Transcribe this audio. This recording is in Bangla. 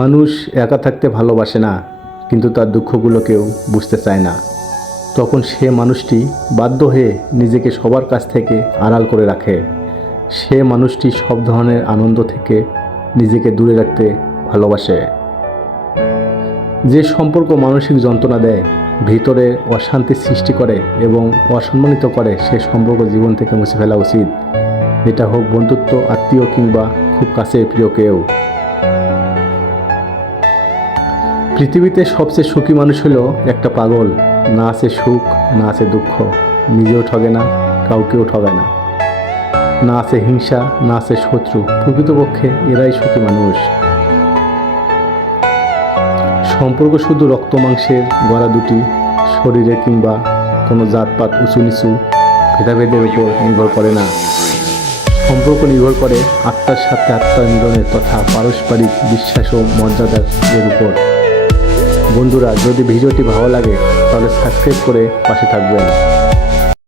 মানুষ একা থাকতে ভালোবাসে না, কিন্তু তার দুঃখগুলো কেউ বুঝতে চায় না। তখন সে মানুষটি বাধ্য হয়ে নিজেকে সবার কাছ থেকে আড়াল করে রাখে। সে মানুষটি সব ধরনের আনন্দ থেকে নিজেকে দূরে রাখতে ভালোবাসে। যে সম্পর্ক মানসিক যন্ত্রণা দেয়, ভিতরে অশান্তি সৃষ্টি করে এবং অসম্মানিত করে, সে সম্পর্ক জীবন থেকে মুছে ফেলা উচিত। এটা হোক বন্ধুত্ব, আত্মীয় কিংবা খুব কাছের প্রিয় কেউ। পৃথিবীতে সবচেয়ে সুখী মানুষ হলো একটা পাগল। না আছে সুখ, না আছে দুঃখ, নিজেও ঠগে না, কাউকেও ঠগায় না। না আছে হিংসা, না আছে শত্রু। প্রকৃতপক্ষে এরাই সুখী মানুষ। সম্পর্ক শুধু রক্ত মাংসের গড়া দুটি শরীরে কিংবা কোনো জাতপাত, উঁচু নিচু ভেদাভেদের উপর নির্ভর করে না। সম্পর্ক নির্ভর করে আত্মার সাথে আত্মার মিলনের তথা পারস্পরিক বিশ্বাস ও মর্যাদার উপর। বন্ধুরা, যদি ভিডিওটি ভালো লাগে তাহলে সাবস্ক্রাইব করে পাশে থাকবেন।